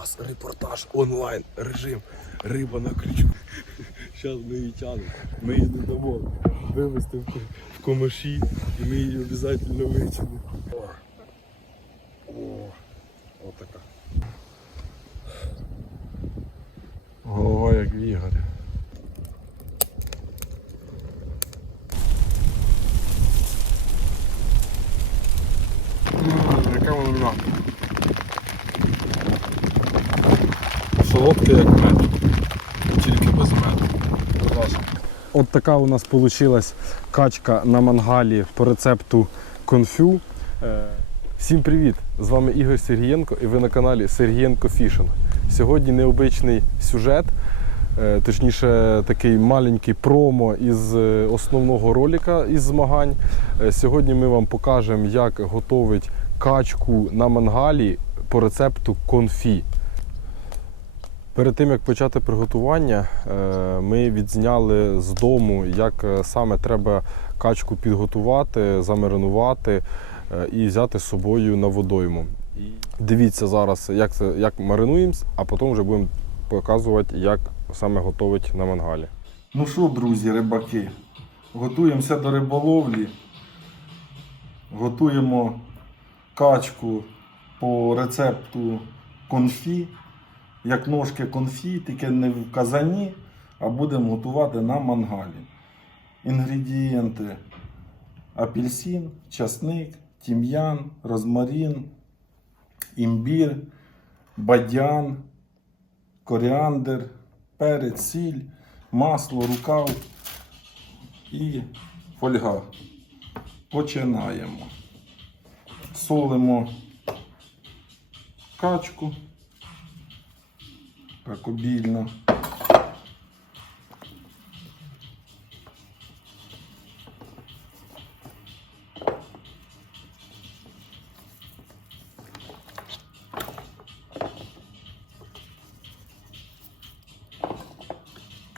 нас репортаж онлайн режим. Риба на крючку. Зараз ми її тягнемо. Ми її не дамо вивезти в, комаші і ми її обов'язково витягнемо. О, О, отака. Голова як в Ігоря. Яка вона Солодке як мед. Тільки без меду. От така у нас вийшла качка на мангалі по рецепту конфю. Е, Всім привіт! З вами Ігор Сергієнко і ви на каналі Сергієнко Фішинг. Сьогодні необичний сюжет, е, точніше, такий маленький промо із е, основного ролика із змагань. Сьогодні ми вам покажемо, як готовить качку на мангалі по рецепту конфі. Перед тим як почати приготування, е, ми відзняли з дому, як е, саме треба качку підготувати, замаринувати е, і взяти з собою на водойму. Дивіться зараз, як це як маринуємось, а потім вже будемо показувати, як саме готовить на мангалі. Ну що, друзі, рибаки, готуємося до риболовлі. Готуємо качку по рецепту конфі, як ножки конфі, тільки не в казані, а будемо готувати на мангалі. Інгредієнти апельсин, часник, тім'ян, розмарин, імбір, бадян, коріандр, перець, сіль, масло, рукав і фольга. Починаємо. Солимо качку. Так обільно.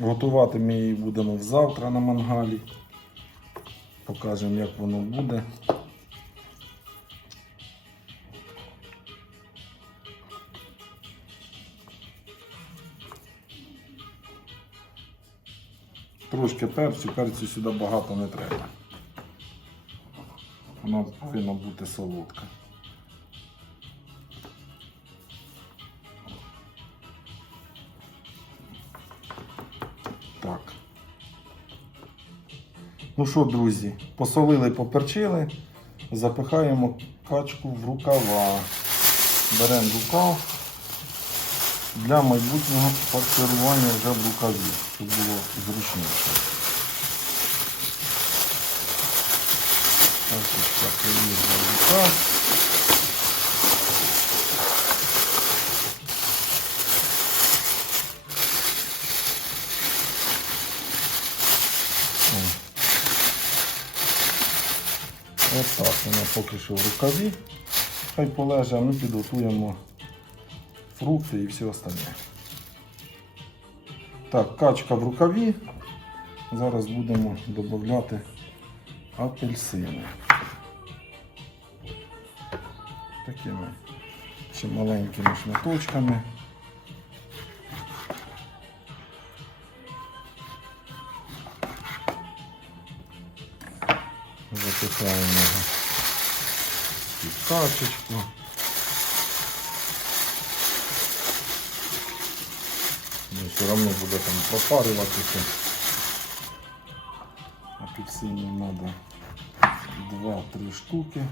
Готувати ми її будемо завтра на мангалі. Покажемо, як воно буде. Трошки перцю, перцю сюди багато не треба. Вона повинна бути солодка. Так. Ну що, друзі, посолили, поперчили, запихаємо качку в рукава. Беремо рукав для майбутнього фарширування вже в рукаві, щоб було зручніше. Качечка полізла в рукав. Ось так вона поки що в рукаві. Хай полеже, а ми підготуємо фрукти і все остальне. Так, качка в рукаві. Зараз будемо додати апельсини. Такими ще маленькими шматочками. Запихаємо його в качечку. Все одно буде там пропарюватися. Апельсинів треба 2-3 штуки.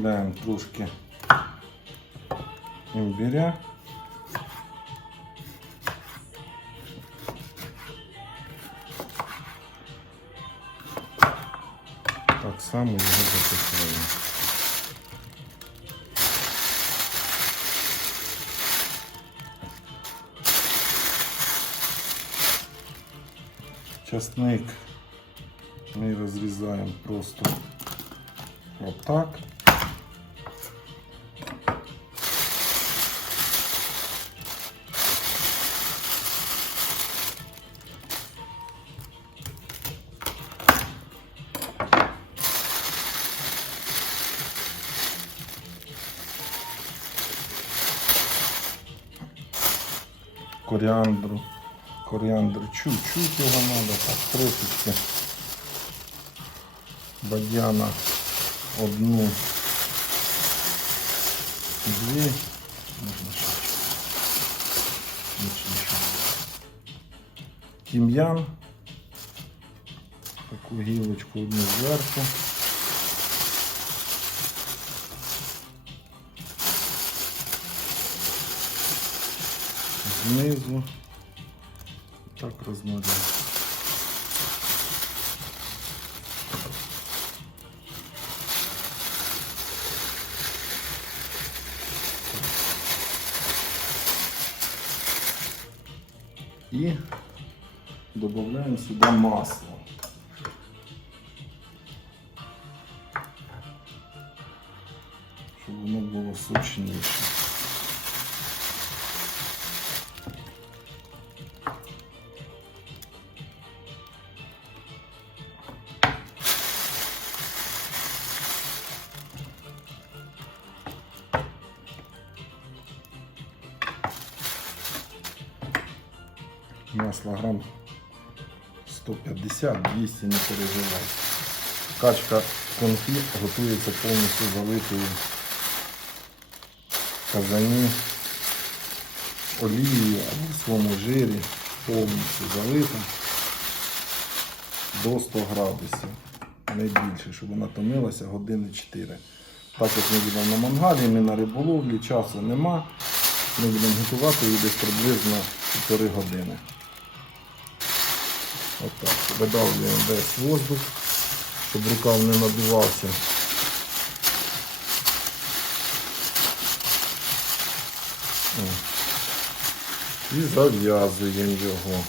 додаємо трошки імбиря. Так само його запікаємо. Часник ми розрізаємо просто отак. Коріандру. Коріандр чуть-чуть його треба, так трошечки. Бадяна одну, дві, можна ще. Тім'ян. Таку гілочку одну зверху. Знизу. Так розмовляємо. І додаємо сюди масло. Масло грам 150-200 не переживай. Качка конфі готується повністю залитою казані олією або в своєму жирі, повністю залита до 100 градусів. Не більше, щоб вона томилася години 4. Так як ми будемо на мангалі, ми на риболовлі, часу нема. Ми будемо готувати її десь приблизно півтори години. Отак. Видавлюємо весь воздух, щоб рукав не надувався. І зав'язуємо його.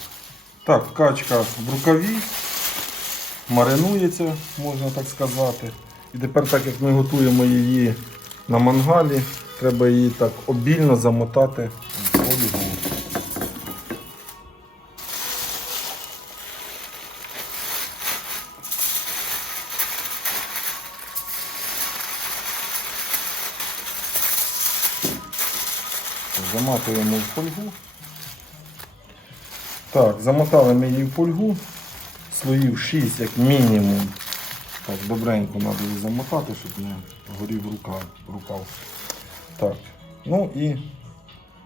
Так, качка в рукаві, маринується, можна так сказати. І тепер, так як ми готуємо її на мангалі, треба її так обільно замотати фольгу. Так, замотали ми її в фольгу. Слоїв 6 як мінімум. Так, добренько треба її замотати, щоб не горів рука, рукав. Так. Ну і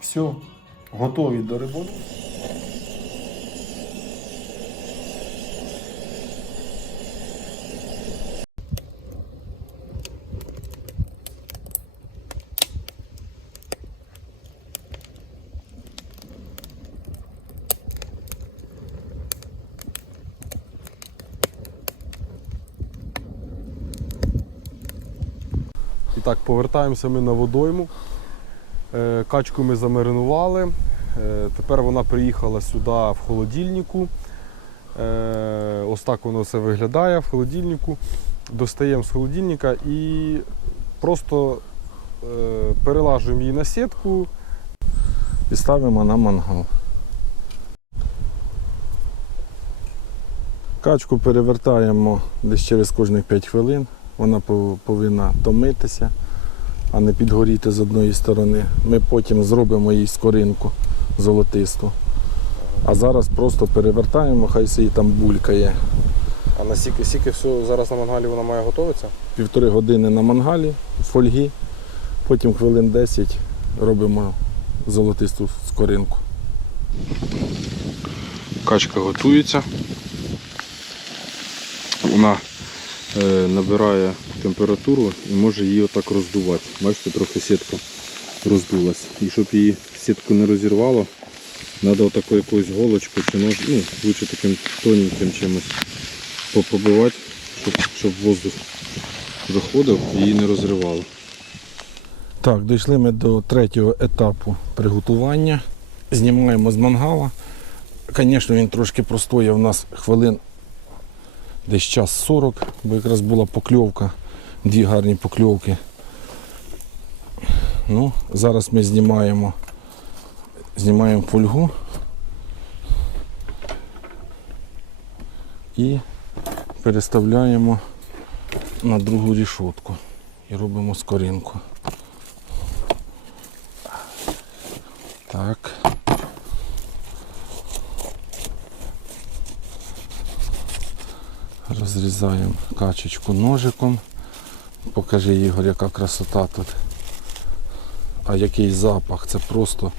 все. Готові до риболовлі. Так, повертаємося ми на водойму. Е, Качку ми замаринували. Е, Тепер вона приїхала сюди в холодильнику. Е, Ось так воно все виглядає в холодильнику. Достаємо з холодильника і просто перелажуємо її на сітку. І ставимо на мангал. Качку перевертаємо десь через кожних 5 хвилин. Вона повинна томитися, а не підгоріти з одної сторони. Ми потім зробимо їй скоринку золотисту. А зараз просто перевертаємо, хай собі там булькає. А на скільки, скільки все зараз на мангалі вона має готуватися? Півтори години на мангалі, фольги, потім хвилин 10 робимо золотисту скоринку. Качка готується. Вона набирає температуру і може її отак роздувати. Бачите, трохи сітка роздулась. І щоб її сітку не розірвало, треба отаку якусь голочку чи нож, ну, лучше таким тоненьким чимось попробувати, щоб, щоб воздух заходив і її не розривало. Так, дійшли ми до третього етапу приготування. Знімаємо з мангала. Звісно, він трошки простояв у нас хвилин десь час 40, бо якраз була покльовка, дві гарні покльовки. Ну, зараз ми знімаємо, знімаємо фольгу і переставляємо на другу рішотку і робимо скоринку. Так. Розрізаємо качечку ножиком. Покажи Ігор, яка красота тут. А який запах, це просто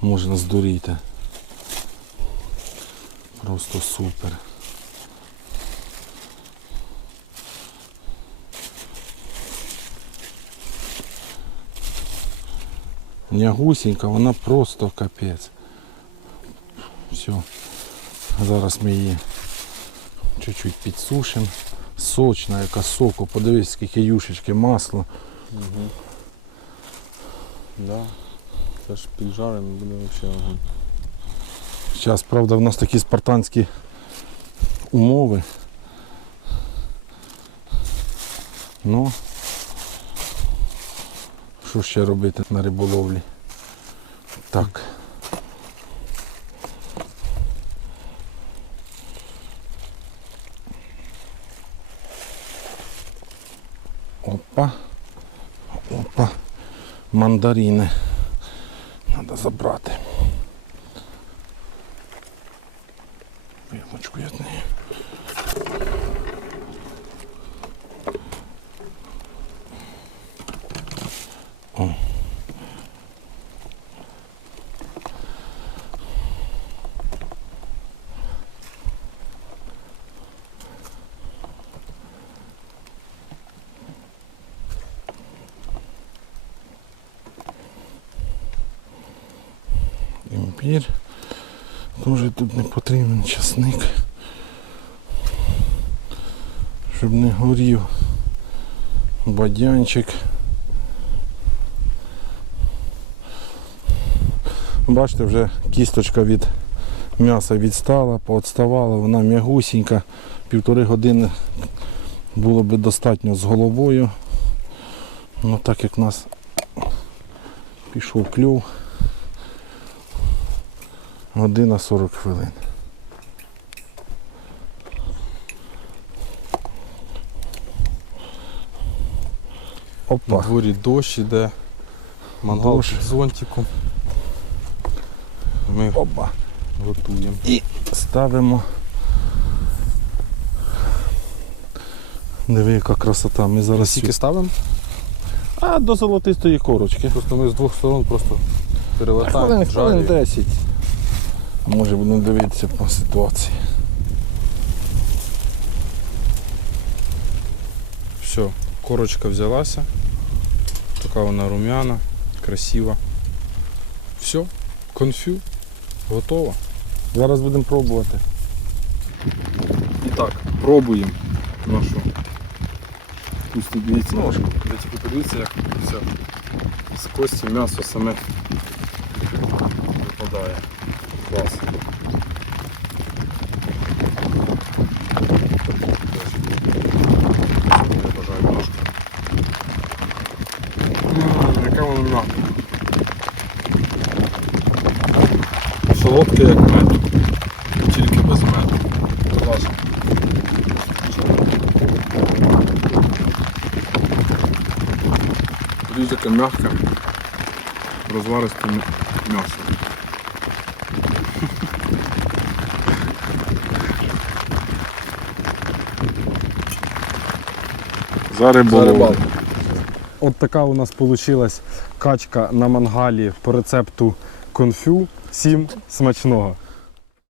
можна здуріти. Просто супер. Нягусінька, вона просто капець. Все. Зараз ми її чуть-чуть підсушимо. Сочна, яка соку. Подивись, скільки юшечки, масло. Угу. Да. Це ж піджарено буде взагалі огонь. Зараз, правда, в нас такі спартанські умови. Ну, що ще робити на риболовлі? Так. Опа. Опа. Мандарини. Треба забрати. Вилочку я з нею. Імбір. Дуже тут не потрібен часник. Щоб не горів бадянчик. Бачите, вже кісточка від м'яса відстала, поотставала, вона м'ягусінька. Півтори години було би достатньо з головою. Ну так як в нас пішов клюв. Година 40 хвилин. На дворі дощ іде, мангал Дощ. під зонтиком. Ми Опа. готуємо. І ставимо. Диви, яка красота. Ми зараз. Скільки цю- ставимо? А до золотистої корочки. Просто ми з двох сторон просто перевертаємо, Хвилин, хвилин 10. Може будемо дивитися по ситуації. Все, корочка взялася. Така вона рум'яна, красива. Все, конфю, готово. Зараз будемо пробувати. І так, пробуємо нашу. Пусти, дивіться, Ножку. Дивіться, подивіться, як все. З кості м'ясо саме випадає. Клас. Солодке як мед. Тільки без меду. Клас. Яке м'яке, розваристе м'ясо. За риболовлю. От така у нас вийшла качка на мангалі по рецепту конфю. Всім смачного!